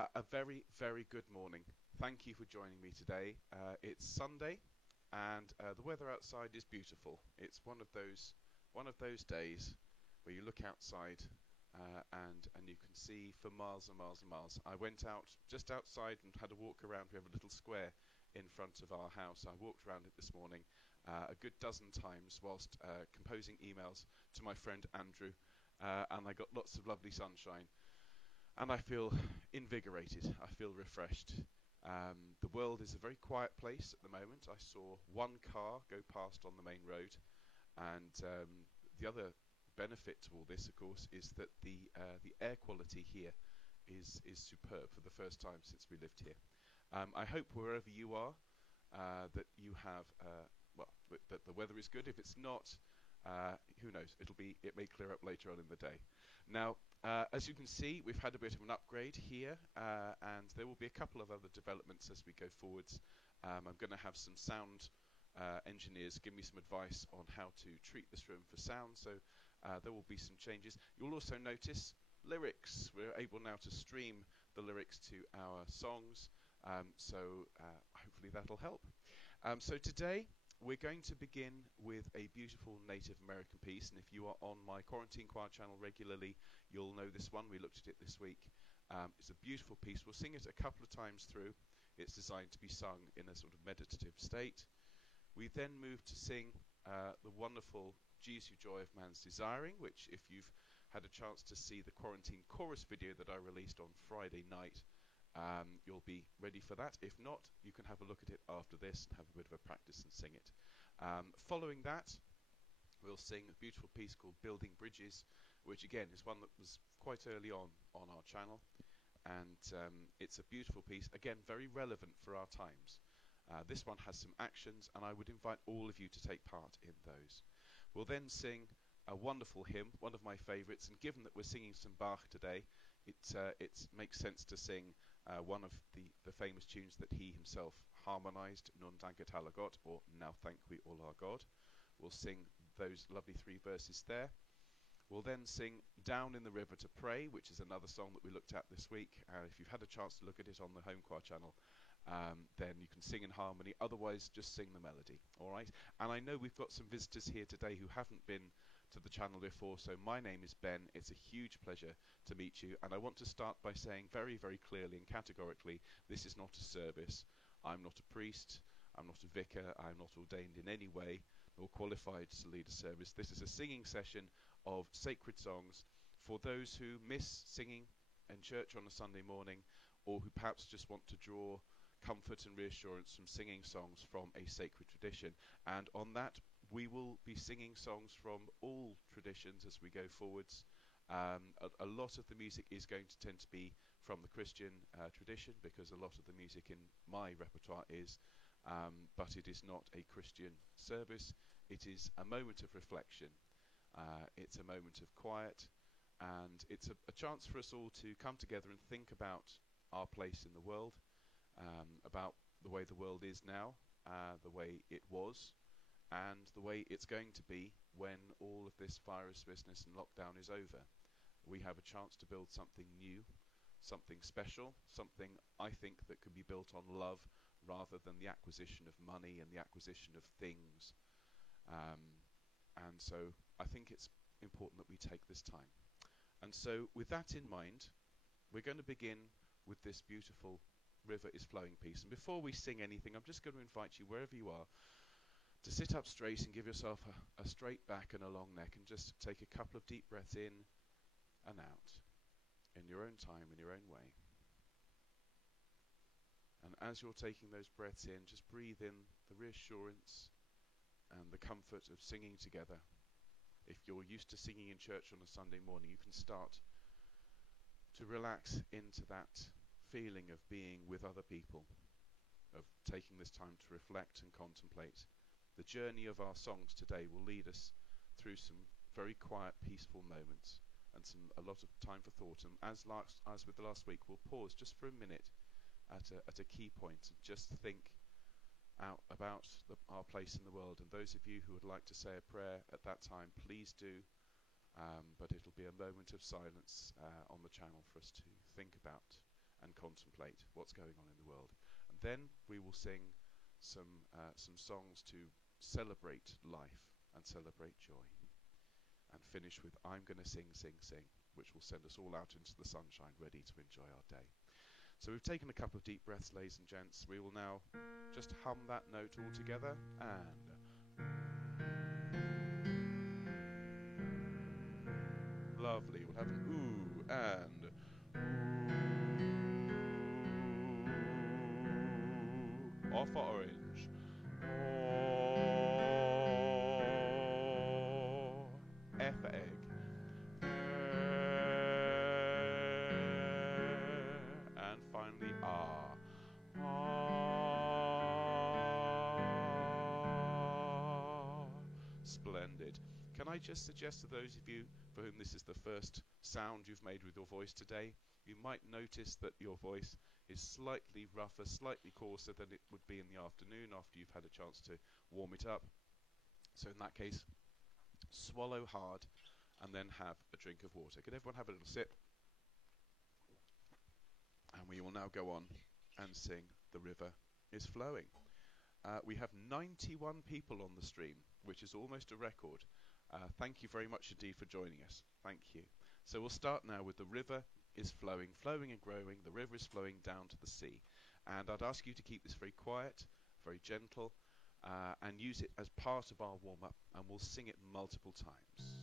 A very, very good morning. Thank you for joining me today. It's Sunday, and the weather outside is beautiful. It's one of those days where you look outside and you can see for miles and miles and miles. I went out just outside and had a walk around. We have a little square in front of our house. I walked around it this morning a good dozen times whilst composing emails to my friend Andrew, and I got lots of lovely sunshine. And I feel invigorated. I feel refreshed. The world is a very quiet place at the moment. I saw one car go past on the main road, and the other benefit to all this, of course, is that the air quality here is superb for the first time since we lived here. I hope wherever you are that you have that the weather is good. If it's not, who knows? It may clear up later on in the day. Now, as you can see, we've had a bit of an upgrade here, and there will be a couple of other developments as we go forwards. I'm going to have some sound engineers give me some advice on how to treat this room for sound, so there will be some changes. You'll also notice lyrics. We're able now to stream the lyrics to our songs, so hopefully that'll help. So today we're going to begin with a beautiful Native American piece, and if you are on my Quarantine Choir channel regularly, you'll know this one. We looked at it this week. It's a beautiful piece. We'll sing it a couple of times through. It's designed to be sung in a sort of meditative state. We then move to sing the wonderful Jesu Joy of Man's Desiring, which, if you've had a chance to see the Quarantine Chorus video that I released on Friday night, you'll be ready for that. If not, you can have a look at it after this and have a bit of a practice and sing it. Following that, we'll sing a beautiful piece called Building Bridges, which again is one that was quite early on our channel, and it's a beautiful piece, again very relevant for our times. This one has some actions, and I would invite all of you to take part in those. We'll then sing a wonderful hymn, one of my favourites, and given that we're singing some Bach today, it makes sense to sing one of the famous tunes that he himself harmonised, Nun danket Talagot, or Now Thank We All Our God. We'll sing those lovely three verses there. We'll then sing Down in the River to Pray, which is another song that we looked at this week. If you've had a chance to look at it on the Home Choir channel, then you can sing in harmony. Otherwise, just sing the melody, all right? And I know we've got some visitors here today who haven't been to the channel before, so my name is Ben. It's a huge pleasure to meet you, and I want to start by saying very, very clearly and categorically, this is not a service. I'm not a priest, I'm not a vicar, I'm not ordained in any way, nor qualified to lead a service. This is a singing session of sacred songs for those who miss singing in church on a Sunday morning, or who perhaps just want to draw comfort and reassurance from singing songs from a sacred tradition. And on that, we will be singing songs from all traditions as we go forwards. A lot of the music is going to tend to be from the Christian tradition, because a lot of the music in my repertoire is, but it is not a Christian service. It is a moment of reflection. It's a moment of quiet, and it's a chance for us all to come together and think about our place in the world, about the way the world is now, the way it was, and the way it's going to be when all of this virus business and lockdown is over. We have a chance to build something new, something special, something I think that can be built on love rather than the acquisition of money and the acquisition of things. And so I think it's important that we take this time. And so with that in mind, we're going to begin with this beautiful River is Flowing piece. And before we sing anything, I'm just going to invite you, wherever you are, to sit up straight and give yourself a straight back and a long neck, and just take a couple of deep breaths in and out in your own time, in your own way. And as you're taking those breaths in, just breathe in the reassurance and the comfort of singing together. If you're used to singing in church on a Sunday morning, you can start to relax into that feeling of being with other people, of taking this time to reflect and contemplate. The journey of our songs today will lead us through some very quiet, peaceful moments, and a lot of time for thought. And as with the last week, we'll pause just for a minute at a key point and just think out about our place in the world. And those of you who would like to say a prayer at that time, please do. But it'll be a moment of silence on the channel for us to think about and contemplate. contemplate what's going on in the world. And then we will sing some songs to celebrate life and celebrate joy. And finish with I'm Gonna Sing, Sing, Sing, which will send us all out into the sunshine, ready to enjoy our day. So we've taken a couple of deep breaths, ladies and gents. We will now just hum that note all together, and lovely. We'll have an ooh and ooh. Off for orange. Oh. F for egg. And finally ah. Ah. Splendid. Can I just suggest to those of you for whom this is the first sound you've made with your voice today, you might notice that your voice is slightly rougher, slightly coarser than it would be in the afternoon after you've had a chance to warm it up. So in that case, swallow hard and then have a drink of water. Could everyone have a little sip? And we will now go on and sing The River is Flowing. We have 91 people on the stream, which is almost a record. Thank you very much indeed for joining us. Thank you. So we'll start now with The River is Flowing, flowing and growing. The river is flowing down to the sea. And I'd ask you to keep this very quiet, very gentle, and use it as part of our warm-up, and we'll sing it multiple times.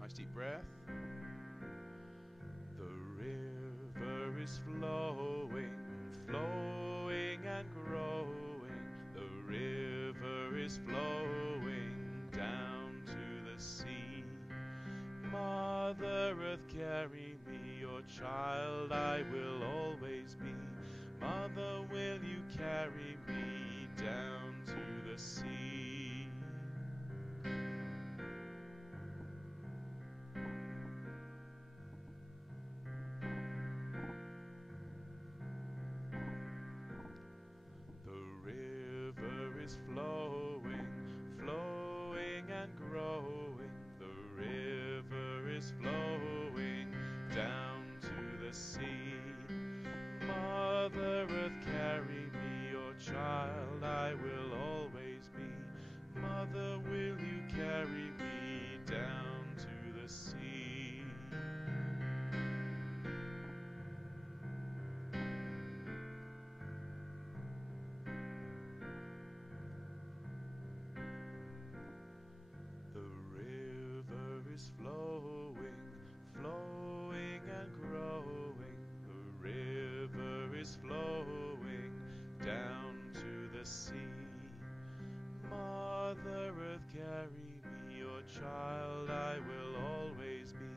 Nice deep breath. The river is flowing, flowing and growing. The river is flowing down to the sea. Mother Earth, carry me, your child I will always be. Mother, will you carry me down to the sea? The river is flowing, flowing and growing. The river is flowing down to the sea. Mother Earth, carry me, your child I will always be. Mother, will you carry me down to the sea? The river is flowing, flowing and growing. The river is flowing down to the sea. Mother Earth, carry me, your child I will always be.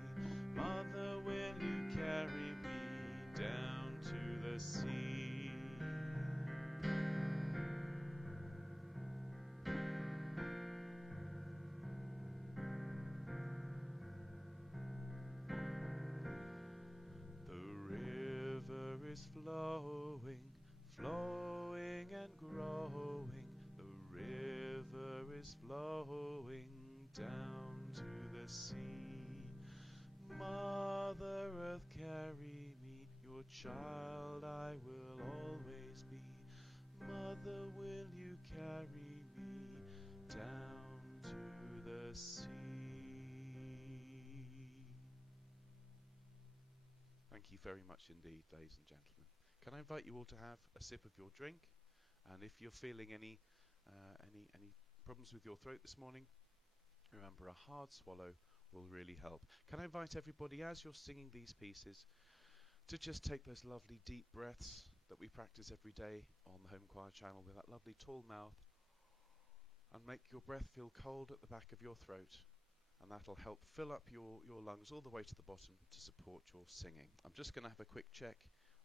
Mother, will you carry me down to the sea? The river is flowing, flowing and growing. The river is flowing down to the sea. Mother Earth, carry me, your child I will always be. Mother, will you carry me down to the sea? Thank you very much indeed, ladies and gentlemen. Can I invite you all to have a sip of your drink? And if you're feeling any problems with your throat this morning, remember a hard swallow will really help. Can I invite everybody, as you're singing these pieces, to just take those lovely deep breaths that we practice every day on the Home Choir channel with that lovely tall mouth, and make your breath feel cold at the back of your throat, and that'll help fill up your lungs all the way to the bottom to support your singing. I'm just going to have a quick check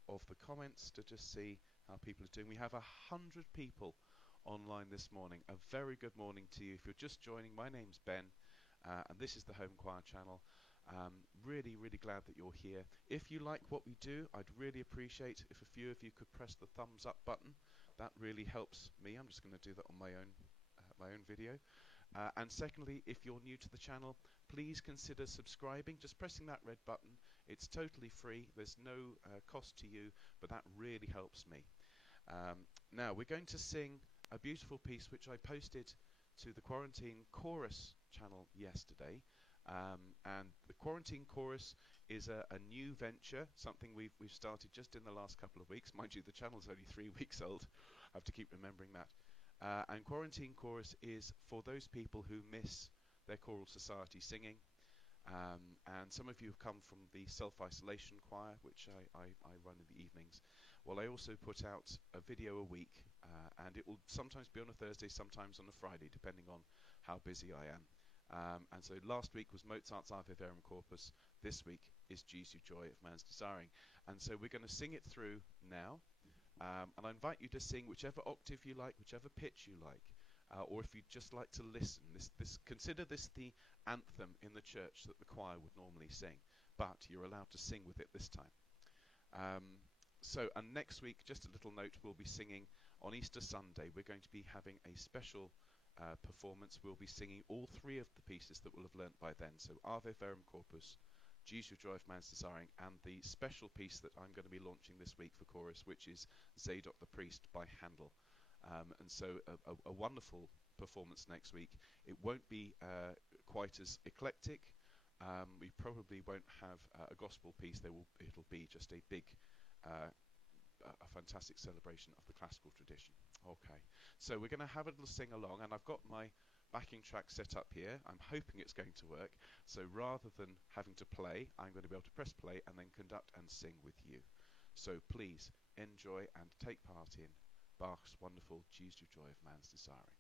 of the comments to just see how people are doing. We have 100 people online this morning. A very good morning to you. If you're just joining, my name's Ben, and this is the Home Choir channel. Really glad that you're here. If you like what we do, I'd really appreciate if a few of you could press the thumbs up button. That really helps me. I'm just going to do that on my own video. And secondly, if you're new to the channel, please consider subscribing, just pressing that red button. It's totally free, there's no cost to you, but that really helps me. Now we're going to sing a beautiful piece which I posted to the Quarantine Chorus channel yesterday, and the Quarantine Chorus is a new venture, something we've started just in the last couple of weeks. Mind you, the channel's only 3 weeks old. I have to keep remembering that. And Quarantine Chorus is for those people who miss their choral society singing. And some of you have come from the self-isolation choir, which I run in the evenings. Well, I also put out a video a week, and it will sometimes be on a Thursday, sometimes on a Friday, depending on how busy I am. And so last week was Mozart's Ave Verum Corpus. This week is Jesu Joy of Man's Desiring. And so we're going to sing it through now. And I invite you to sing whichever octave you like, whichever pitch you like, or if you'd just like to listen. Consider this the anthem in the church that the choir would normally sing, but you're allowed to sing with it this time. And next week, just a little note, we'll be singing on Easter Sunday. We're going to be having a special performance. We'll be singing all 3 of the pieces that we'll have learnt by then. So Ave Verum Corpus, Jesu Joy of Man's Desiring, and the special piece that I'm going to be launching this week for chorus, which is Zadok the Priest by Handel. And so a wonderful performance next week. It won't be quite as eclectic. We probably won't have a gospel piece. It'll be just a big, a fantastic celebration of the classical tradition. Okay, so we're going to have a little sing along, and I've got my backing track set up here. I'm hoping it's going to work. So rather than having to play, I'm going to be able to press play and then conduct and sing with you. So please enjoy and take part in Bach's wonderful Jesu Joy of Man's Desiring.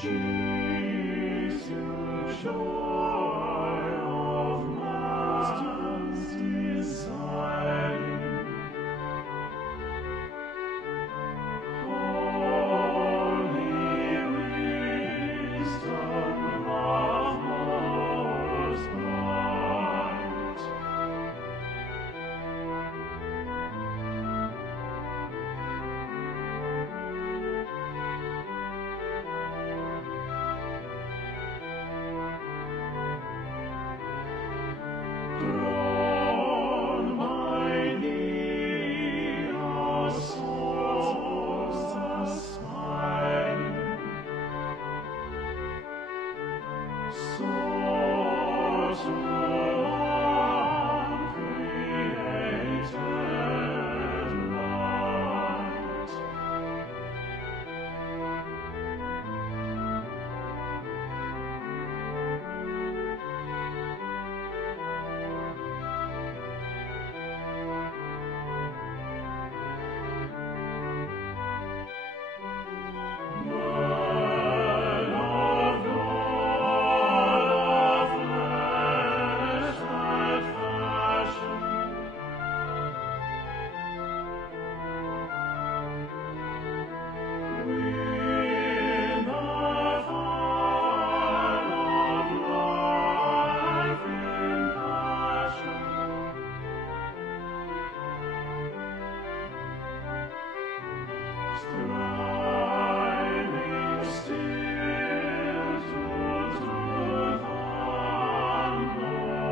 Jesus, joy of man's desiring, holy wisdom of most bright. Drawn by thee, our souls aspiring, soar to uncreated light. Word of God, of flesh that fashioned, with the fire of life in passion, striving still to truth unknown,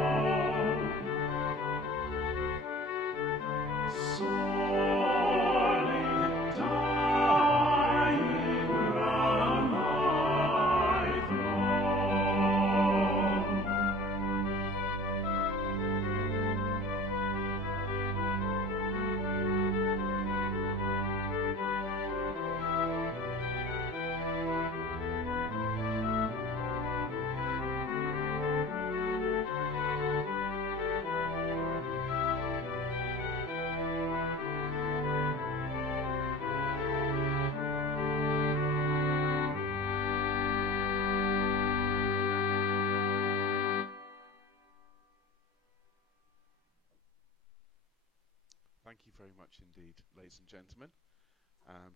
soaring, dying round thy throne. Thank you very much indeed, ladies and gentlemen.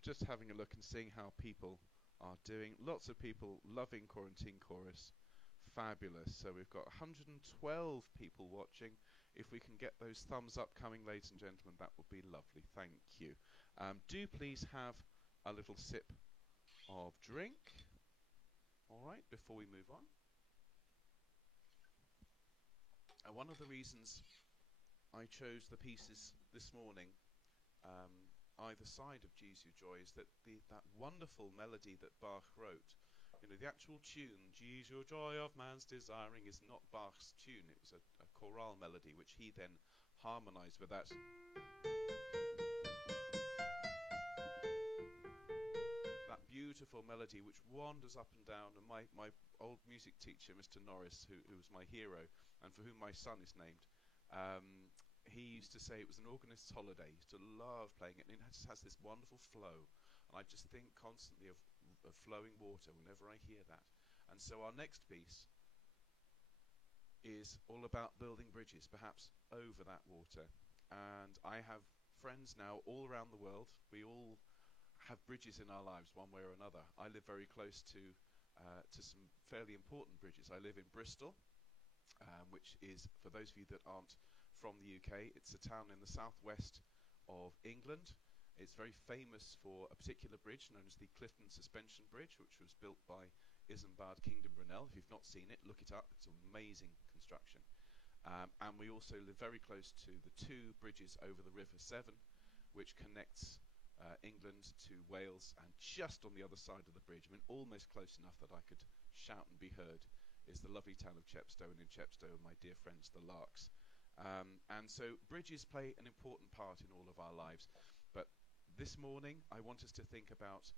Just having a look and seeing how people are doing. Lots of people loving Quarantine Chorus. Fabulous. So we've got 112 people watching. If we can get those thumbs up coming, ladies and gentlemen, that would be lovely. Thank you. Do please have a little sip of drink. All right, before we move on. One of the reasons I chose the pieces this morning either side of Jesu Joy is that that wonderful melody that Bach wrote, you know, the actual tune, Jesu Joy of man's desiring, is not Bach's tune. It was a chorale melody which he then harmonized with that beautiful melody which wanders up and down. And my old music teacher, Mr. Norris, who was my hero and for whom my son is named, he used to say it was an organist's holiday. He used to love playing it, and it just has this wonderful flow. And I just think constantly of flowing water whenever I hear that. And so our next piece is all about building bridges, perhaps over that water. And I have friends now all around the world. We all have bridges in our lives, one way or another. I live very close to some fairly important bridges. I live in Bristol, which is, for those of you that aren't from the UK, it's a town in the southwest of England. It's very famous for a particular bridge known as the Clifton Suspension Bridge, which was built by Isambard Kingdom Brunel. If you've not seen it, look it up. It's an amazing construction. And we also live very close to the two bridges over the River Severn, which connects England to Wales, and just on the other side of the bridge, I mean almost close enough that I could shout and be heard, is the lovely town of Chepstow, and in Chepstow are my dear friends the Larks. And so bridges play an important part in all of our lives. But this morning I want us to think about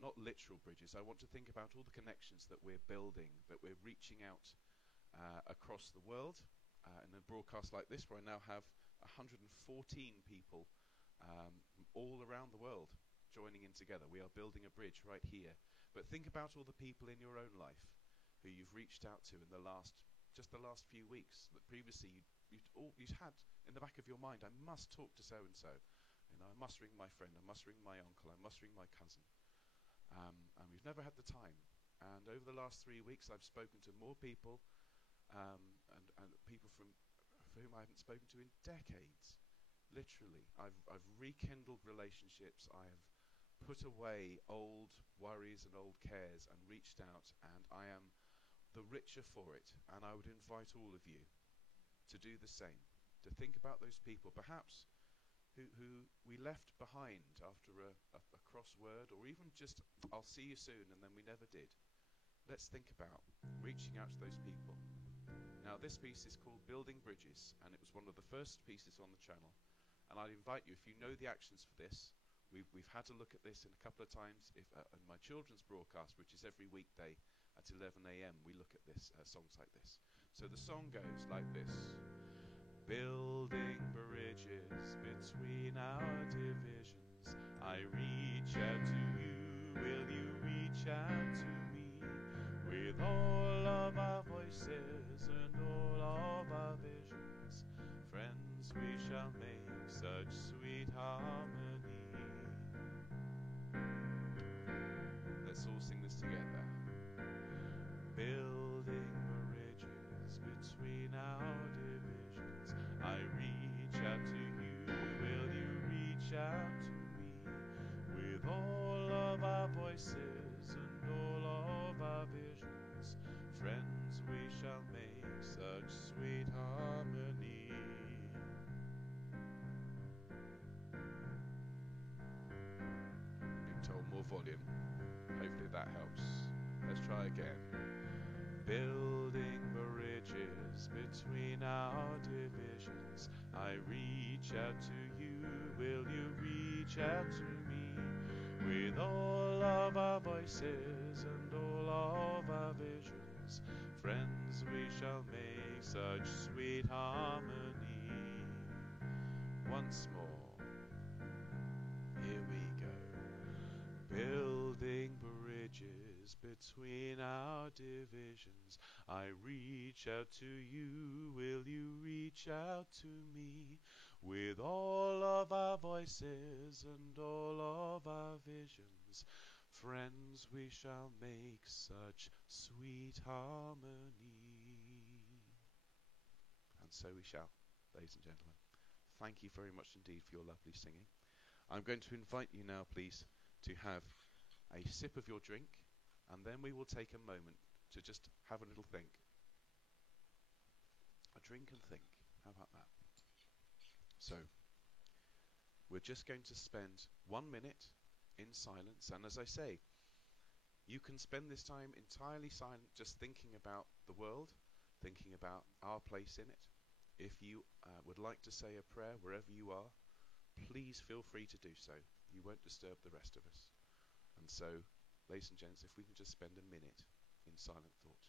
not literal bridges. I want to think about all the connections that we're building, that we're reaching out across the world in a broadcast like this, where I now have 114 people all around the world joining in together. We are building a bridge right here. But think about all the people in your own life who you've reached out to in the last few weeks, that previously you'd had in the back of your mind, I must talk to so and so. You know, I must ring my friend, I must ring my uncle, I must ring my cousin. And we've never had the time. And over the last 3 weeks, I've spoken to more people, and people for whom I haven't spoken to in decades. Literally, I've rekindled relationships. I have put away old worries and old cares and reached out, and I am the richer for it. And I would invite all of you to do the same, to think about those people, perhaps who we left behind after a crossword, or even just, I'll see you soon, and then we never did. Let's think about reaching out to those people. Now, this piece is called Building Bridges, and it was one of the first pieces on the channel. And I'd invite you, if you know the actions for this, we've had to look at this in a couple of times. If in my children's broadcast, which is every weekday at 11 a.m, we look at this songs like this. So the song goes like this. Building bridges between our divisions, I reach out to you, will you reach out to me? With all of our voices and all of our visions, friends we shall make such sweet harmony. Let's all sing this together. Building bridges between our divisions, I reach out to you, will you reach out to me? With all of our voices and all of our visions, friends we shall make such sweet harmony. Being told more volume. Hopefully that helps. Let's try again. Building bridges between our divisions, I reach out to you, will you reach out to me? With all of our voices and all of our visions, friends we shall make such sweet harmony. Once more, here we go. Building bridges between our divisions, I reach out to you, will you reach out to me? with all of our voices and all of our visions. Friends, we shall make such sweet harmony. And so we shall, ladies and gentlemen. Thank you very much indeed for your lovely singing. I'm going to invite you now, please, to have a sip of your drink, and then we will take a moment to just have a little think. A drink and think. How about that? So, we're just going to spend 1 minute in silence, and as I say, you can spend this time entirely silent, just thinking about the world, thinking about our place in it. If you would like to say a prayer wherever you are, please feel free to do so. You won't disturb the rest of us. And so, ladies and gents, if we can just spend a minute in silent thought.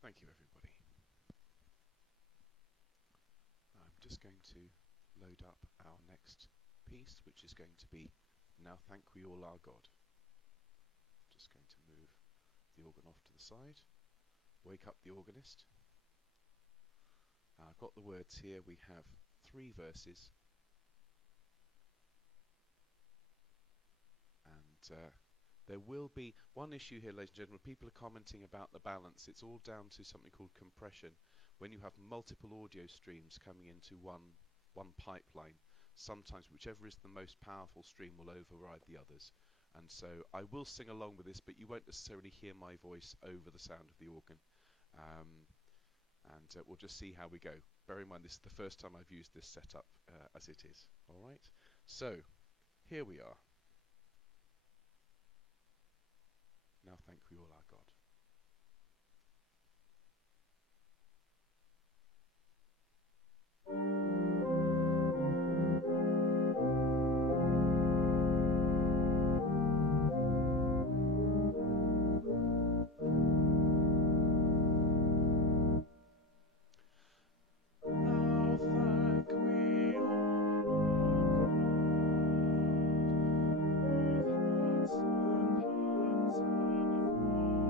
Thank you, everybody. I'm just going to load up our next piece, which is going to be Now Thank We All Our God. Just going to move the organ off to the side, wake up the organist. I've got the words here. We have 3 verses, and there will be one issue here, ladies and gentlemen. People are commenting about the balance. It's all down to something called compression. When you have multiple audio streams coming into one pipeline, sometimes whichever is the most powerful stream will override the others. And so I will sing along with this, but you won't necessarily hear my voice over the sound of the organ. And we'll just see how we go. Bear in mind, this is the first time I've used this setup as it is. All right? So, here we are. Now thank we all our God. Now thank we all our God, with hearts and hands and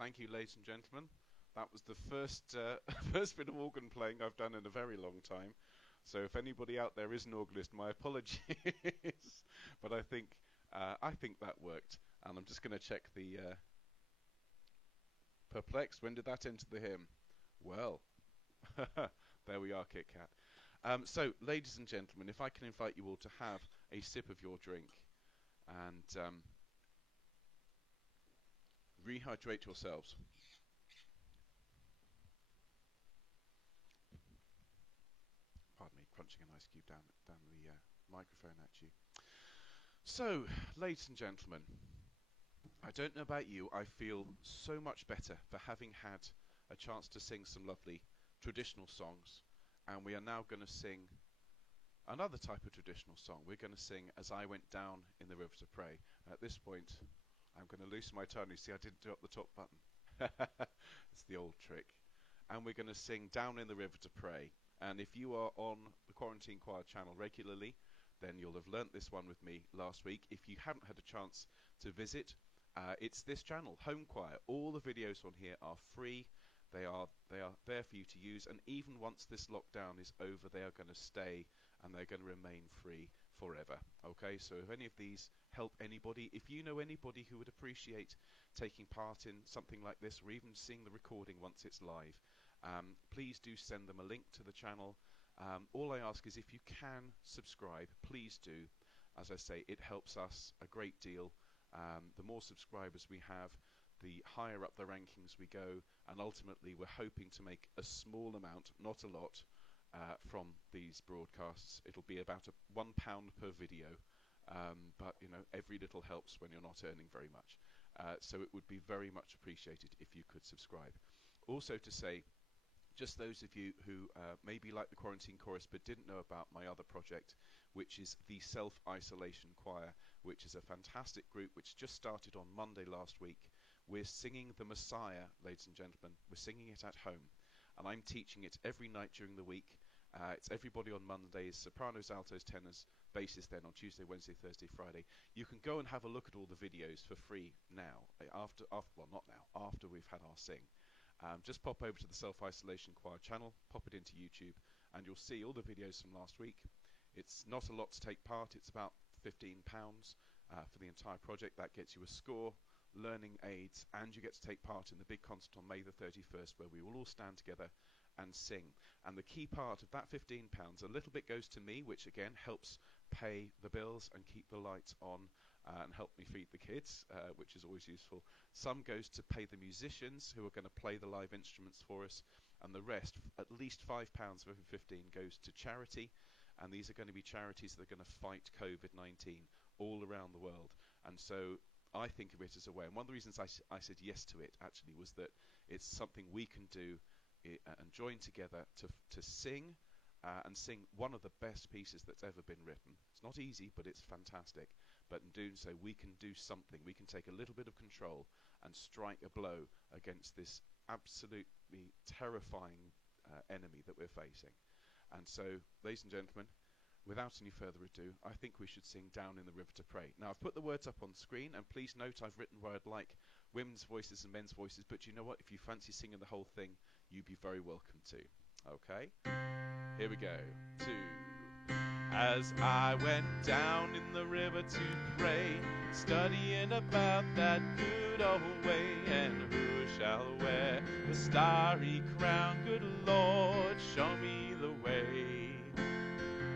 Thank you, ladies and gentlemen. That was the first first bit of organ playing I've done in a very long time. So if anybody out there is an organist, my apologies. But I think that worked, and I'm just going to check the perplexed. When did that enter the hymn? Well, there we are, Kit Kat. So, ladies and gentlemen, if I can invite you all to have a sip of your drink and rehydrate yourselves. Pardon me, crunching an ice cube down the microphone at you. So, ladies and gentlemen, I don't know about you, I feel so much better for having had a chance to sing some lovely traditional songs, and we are now going to sing another type of traditional song. We're going to sing As I Went Down in the River to Pray. At this point, I'm going to loosen my tongue. You see, I didn't do up the top button. It's the old trick. And we're going to sing Down in the River to Pray. And if you are on the Quarantine Choir channel regularly, then you'll have learnt this one with me last week. If you haven't had a chance to visit, it's this channel, Home Choir. All the videos on here are free. They are there for you to use, and even once this lockdown is over, they are going to stay and they're going to remain free forever. Okay, so if any of these help anybody, if you know anybody who would appreciate taking part in something like this, or even seeing the recording once it's live, please do send them a link to the channel. All I ask is if you can subscribe, please do. As I say, it helps us a great deal. The more subscribers we have, the higher up the rankings we go, and ultimately we're hoping to make a small amount, not a lot, from these broadcasts. It'll be about £1 per video, but you know, every little helps when you're not earning very much. So it would be very much appreciated if you could subscribe. Also to say, just those of you who maybe like the Quarantine Chorus but didn't know about my other project, which is the Self-Isolation Choir, which is a fantastic group which just started on Monday last week. We're singing the Messiah, ladies and gentlemen. We're singing it at home, and I'm teaching it every night during the week. It's everybody on Mondays, sopranos, altos, tenors, basses then on Tuesday, Wednesday, Thursday, Friday. You can go and have a look at all the videos for free now, well, not now, after we've had our sing. Just pop over to the Self-Isolation Choir channel, pop it into YouTube, and you'll see all the videos from last week. It's not a lot to take part. It's about £15 for the entire project. That gets you a score, learning aids, and you get to take part in the big concert on May the 31st, where we will all stand together and sing. And the key part of that £15, a little bit goes to me, which again helps pay the bills and keep the lights on and help me feed the kids, which is always useful. Some goes to pay the musicians who are going to play the live instruments for us, and the rest, at least £5 of every 15, goes to charity. And these are going to be charities that are going to fight COVID-19 all around the world. And so I think of it as a way, and one of the reasons I said yes to it actually was that it's something we can do and join together to sing and sing one of the best pieces that's ever been written. It's not easy, but it's fantastic. But in doing so, we can do something. We can take a little bit of control and strike a blow against this absolutely terrifying enemy that we're facing. And so, ladies and gentlemen, without any further ado, I think we should sing Down in the River to Pray. Now, I've put the words up on screen, and please note I've written where I'd like women's voices and men's voices, but you know what? If you fancy singing the whole thing, you'd be very welcome to. Okay? Here we go. 2. As I went down in the river to pray, studying about that good old way, and who shall wear the starry crown? Good Lord, show me the way.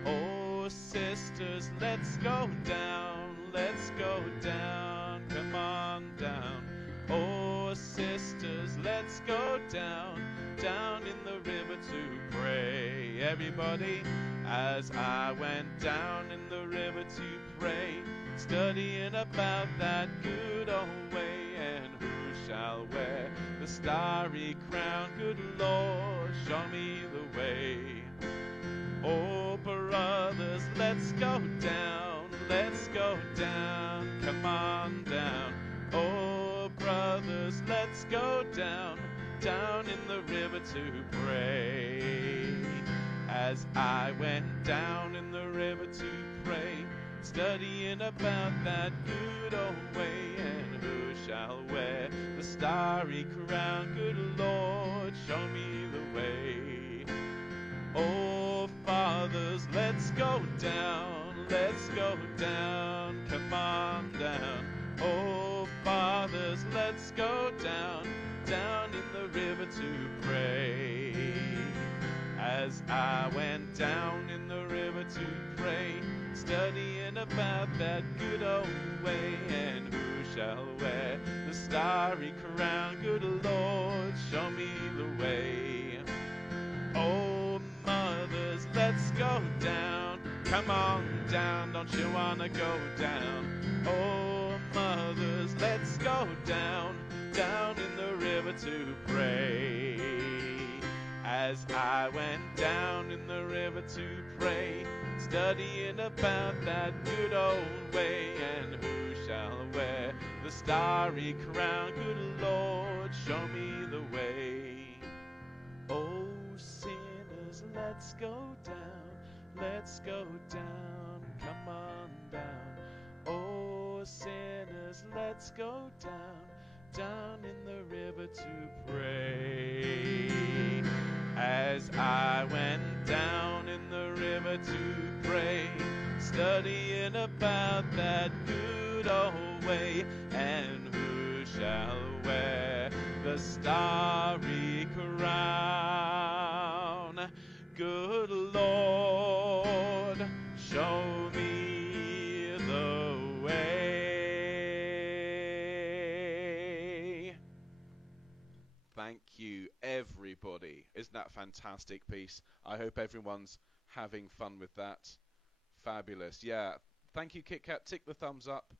Oh, sisters, let's go down, come on down. Oh, sisters, let's go down in the river to pray. Everybody, as I went down in the river to pray, studying about that good old way, and who shall wear the starry crown? Good Lord, show me the way. Oh, brothers, let's go down, come on down. Oh, brothers, let's go down in the river to pray. As I went down in the river to pray, studying about that good old way, and who shall wear the starry crown. Good Lord, show me the way. Oh, fathers, let's go down, come on down. Oh, fathers, let's go down in the river to pray. As I went down in the river to pray, studying about that good old way, and who shall wear the starry crown? Good Lord, show me the way. Oh, mothers, let's go down, come on down, don't you wanna go down? Oh, mothers, let's go down in the river to pray. As I went down in the river to pray, studying about that good old way, and who shall wear the starry crown? Good Lord, show me the way. Oh, sinners, let's go down, come on down. Oh, sinners, let's go down in the river to pray. As I went down in the river to pray, studying about that good old way, and who shall wear the starry crown? Good Lord, show me the way. Thank you, everybody. Isn't that a fantastic piece? I hope everyone's having fun with that. Fabulous. Yeah. Thank you, KitKat. Tick the thumbs up.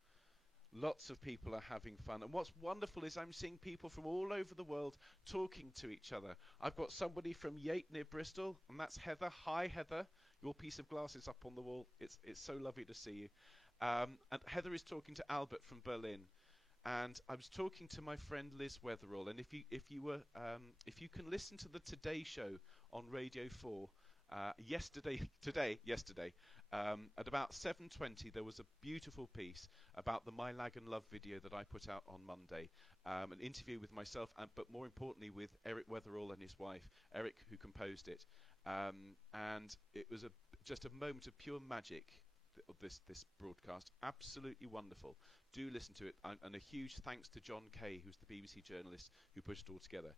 Lots of people are having fun. And what's wonderful is I'm seeing people from all over the world talking to each other. I've got somebody from Yate near Bristol, and that's Heather. Hi, Heather. Your piece of glass is up on the wall. It's so lovely to see you. And Heather is talking to Albert from Berlin. And I was talking to my friend Liz Wetherall, and if you can listen to the Today Show on Radio 4 yesterday, at about 7:20 there was a beautiful piece about the My Lagan Love video that I put out on Monday, an interview with myself, but more importantly with Eric Wetherall and his wife, Eric, who composed it, and it was just a moment of pure magic of this broadcast. Absolutely wonderful. Do listen to it, and a huge thanks to John Kay, who's the BBC journalist who put it all together.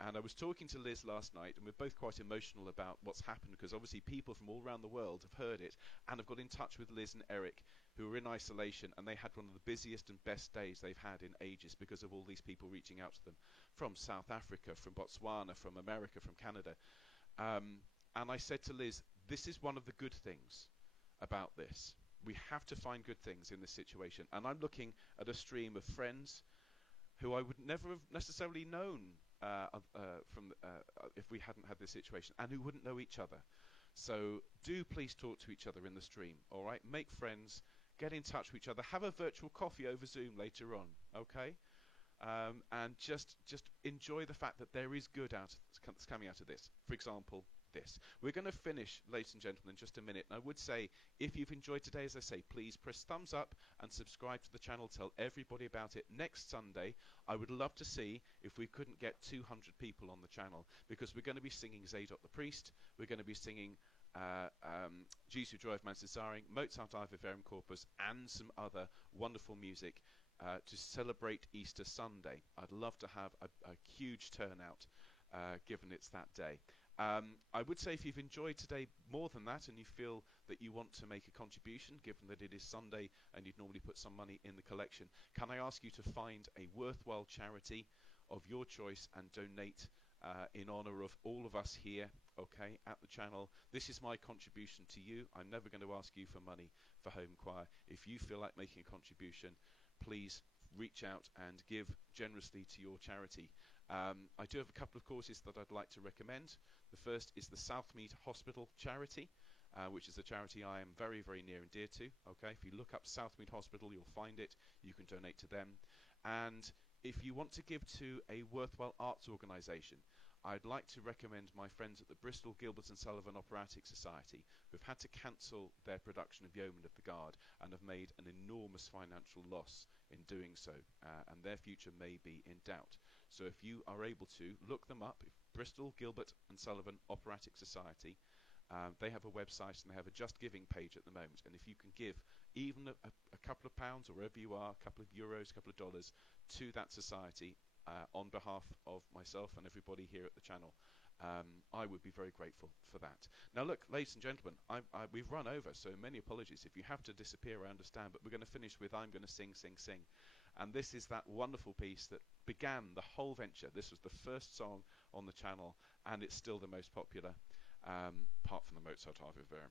And I was talking to Liz last night, and we're both quite emotional about what's happened, because obviously people from all around the world have heard it and have got in touch with Liz and Eric, who were in isolation, and they had one of the busiest and best days they've had in ages because of all these people reaching out to them from South Africa, from Botswana, from America, from Canada. And I said to Liz, this is one of the good things about this. We have to find good things in this situation. And I'm looking at a stream of friends who I would never have necessarily known if we hadn't had this situation, and who wouldn't know each other. So do please talk to each other in the stream, all right? Make friends, get in touch with each other, have a virtual coffee over Zoom later on, okay? And just enjoy the fact that there is good that's coming out of this. For example, this. We're going to finish, ladies and gentlemen, in just a minute. And I would say, if you've enjoyed today, as I say, please press thumbs up and subscribe to the channel. Tell everybody about it. Next Sunday, I would love to see if we couldn't get 200 people on the channel, because we're going to be singing Zadok the Priest. We're going to be singing Jesus Joy of Man Cesaring, Mozart Ave Verum Corpus, and some other wonderful music to celebrate Easter Sunday. I'd love to have a huge turnout, given it's that day. I would say, if you've enjoyed today more than that, and you feel that you want to make a contribution, given that it is Sunday and you'd normally put some money in the collection, can I ask you to find a worthwhile charity of your choice and donate in honor of all of us here, okay, at the channel. This is my contribution to you. I'm never going to ask you for money for home choir. If you feel like making a contribution, please reach out and give generously to your charity. I do have a couple of causes that I'd like to recommend. The first is the Southmead Hospital charity, which is a charity I am very, very near and dear to. Okay, if you look up Southmead Hospital, you'll find it. You can donate to them. And if you want to give to a worthwhile arts organisation, I'd like to recommend my friends at the Bristol Gilbert and Sullivan Operatic Society, who've had to cancel their production of Yeoman of the Guard and have made an enormous financial loss in doing so, and their future may be in doubt. So if you are able to, look them up. Bristol, Gilbert and Sullivan Operatic Society. They have a website and they have a Just Giving page at the moment. And if you can give even a couple of pounds, or wherever you are, a couple of euros, a couple of dollars, to that society on behalf of myself and everybody here at the channel, I would be very grateful for that. Now look, ladies and gentlemen, we've run over, so many apologies. If you have to disappear, I understand, but we're going to finish with I'm Going to Sing, Sing, Sing. And this is that wonderful piece that began the whole venture. This was the first song on the channel, and it's still the most popular, apart from the Mozart Ave Verum.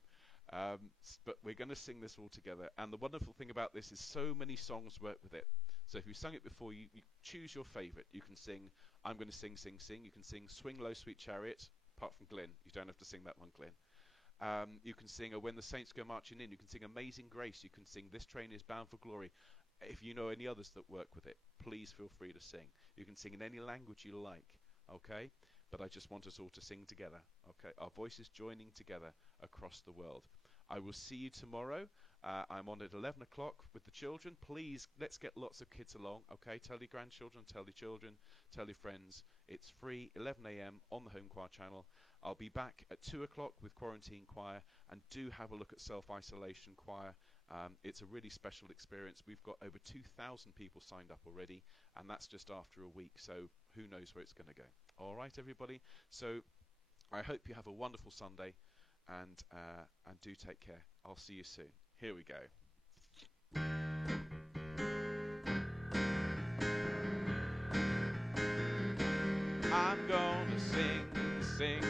But we're going to sing this all together, and the wonderful thing about this is so many songs work with it. So if you've sung it before, you choose your favourite. You can sing I'm Going to Sing, Sing, Sing. You can sing Swing Low, Sweet Chariot, apart from Glyn. You don't have to sing that one, Glyn. You can sing When the Saints Go Marching In. You can sing Amazing Grace. You can sing This Train is Bound for Glory. If you know any others that work with it, please feel free to sing. You can sing in any language you like, okay? But I just want us all to sing together, okay? Our voices joining together across the world. I will see you tomorrow. I'm on at 11 o'clock with the children. Please, let's get lots of kids along, okay? Tell your grandchildren, tell your children, tell your friends. It's free, 11 a.m. on the Home Choir channel. I'll be back at 2 o'clock with Quarantine Choir, and do have a look at Self-Isolation Choir. It's a really special experience. We've got over 2,000 people signed up already, and that's just after a week, so who knows where it's going to go. All right, everybody? So I hope you have a wonderful Sunday, and do take care. I'll see you soon. Here we go. I'm gonna sing, sing,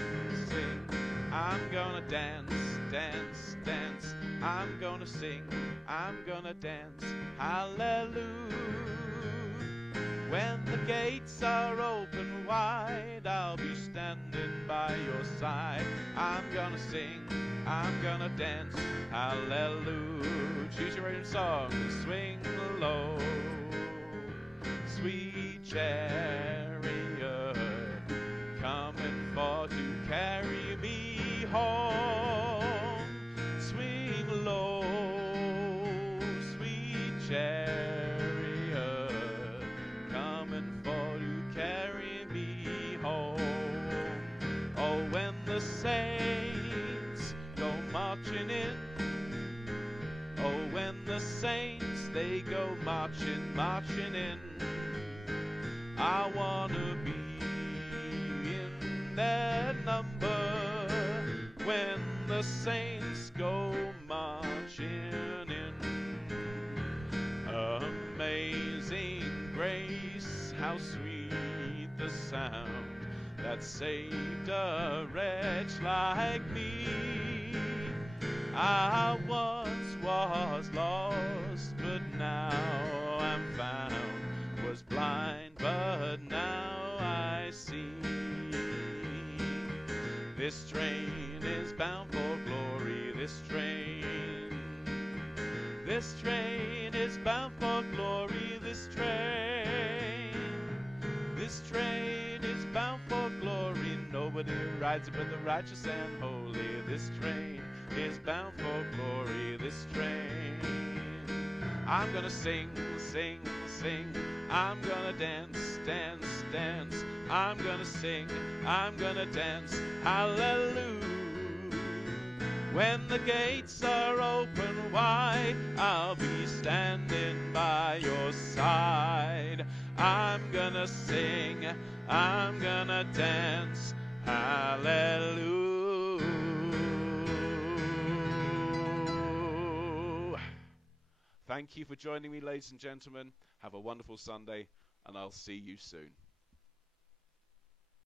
sing. I'm gonna dance, dance, dance. I'm gonna sing, I'm gonna dance, hallelujah. When the gates are open wide, I'll be standing by your side. I'm gonna sing, I'm gonna dance, hallelujah. Choose your own song, swing low, sweet chariot, coming for to carry me home. Swing low, sweet chariot, coming for to carry me home. Oh, when the saints go marching in, oh, when the saints, they go marching, marching in, I wanna be in their number. When the saints go marching in, amazing grace, how sweet the sound that saved a wretch like me. I once was lost, but now I'm found, was blind, but now I see. This train is bound for glory, this train is bound for glory, this train is bound for glory. Nobody rides it but the righteous and holy. This train is bound for glory, this train. I'm gonna sing, sing, sing. I'm gonna dance, dance, dance. I'm gonna sing, I'm gonna dance, hallelujah. When the gates are open wide, I'll be standing by your side. I'm gonna sing, I'm gonna dance, hallelujah. Thank you for joining me, ladies and gentlemen. Have a wonderful Sunday, and I'll see you soon.